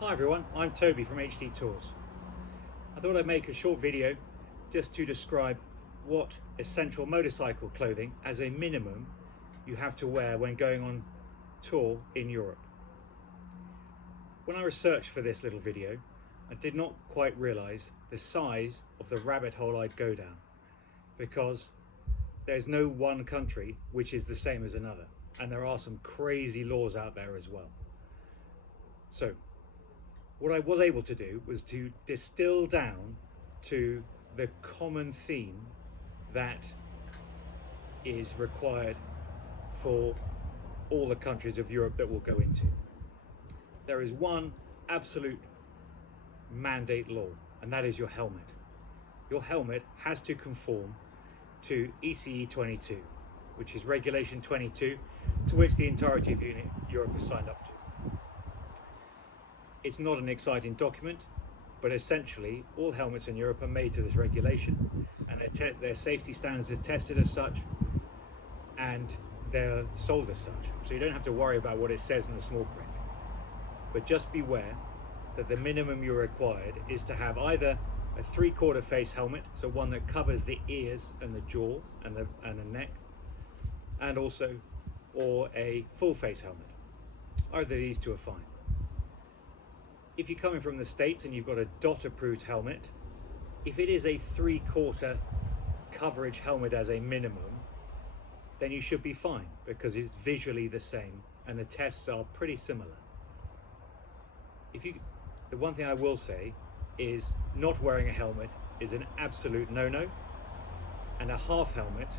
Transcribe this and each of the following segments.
Hi everyone, I'm Toby from HD Tours. I thought I'd make a short video just to describe what essential motorcycle clothing, as a minimum, you have to wear when going on tour in Europe. When I researched for this little video, I did not quite realise the size of the rabbit hole I'd go down, because there's no one country which is the same as another, and there are some crazy laws out there as well. So what I was able to do was to distill down to the common theme that is required for all the countries of Europe that we'll go into. There is one absolute mandate law, and that is your helmet. Your helmet has to conform to ECE 22, which is Regulation 22, to which the entirety of Europe is signed up to. It's not an exciting document, but essentially all helmets in Europe are made to this regulation, and their safety standards are tested as such, and they're sold as such. So you don't have to worry about what it says in the small print. But just beware that the minimum you're required is to have either a 3/4 face helmet, so one that covers the ears and the jaw and the neck, and also, or a full face helmet. Either of these two are fine. If you're coming from the States and you've got a DOT approved helmet, if it is a 3/4 coverage helmet as a minimum, then you should be fine, because it's visually the same and the tests are pretty similar. The one thing I will say is not wearing a helmet is an absolute no-no, and a half helmet,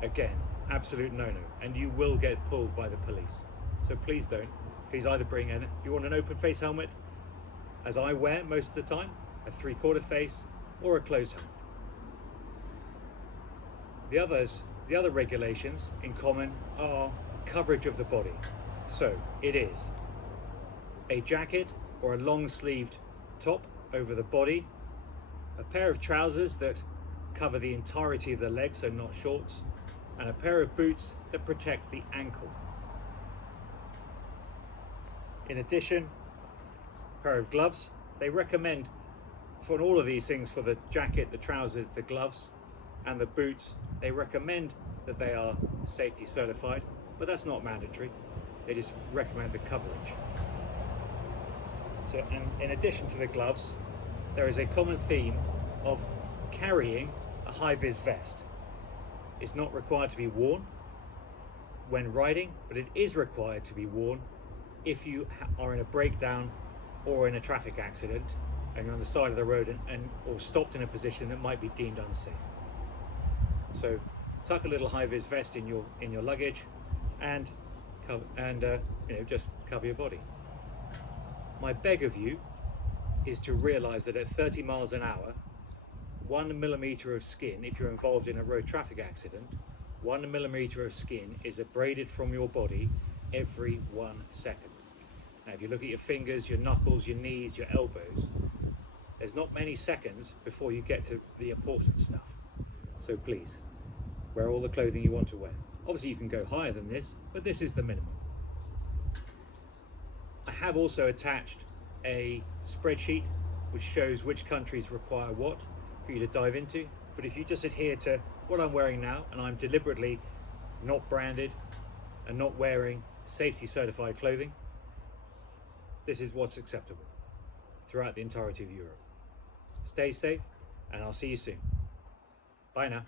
again, absolute no-no, and you will get pulled by the police. So please don't. Please either bring in, if you want an open face helmet, as I wear most of the time, a 3/4 face or a closed helmet. The other regulations in common are coverage of the body. So it is a jacket or a long sleeved top over the body, a pair of trousers that cover the entirety of the leg, so not shorts, and a pair of boots that protect the ankle. In addition, a pair of gloves. They recommend for all of these things, for the jacket, the trousers, the gloves, and the boots, they recommend that they are safety certified, but that's not mandatory. They just recommend the coverage. So, and in addition to the gloves, there is a common theme of carrying a high-vis vest. It's not required to be worn when riding, but it is required to be worn if you are in a breakdown or in a traffic accident and you're on the side of the road or stopped in a position that might be deemed unsafe. So tuck a little high-vis vest in your luggage and just cover your body. My beg of you is to realize that at 30 miles an hour, 1 millimeter of skin, if you're involved in a road traffic accident, 1 millimeter of skin is abraded from your body every 1 second. Now, if you look at your fingers, your knuckles, your knees, your elbows, there's not many seconds before you get to the important stuff. So please, wear all the clothing you want to wear. Obviously you can go higher than this, but this is the minimum. I have also attached a spreadsheet which shows which countries require what for you to dive into. But if you just adhere to what I'm wearing now, and I'm deliberately not branded and not wearing safety certified clothing, this is what's acceptable throughout the entirety of Europe. Stay safe, and I'll see you soon. Bye now.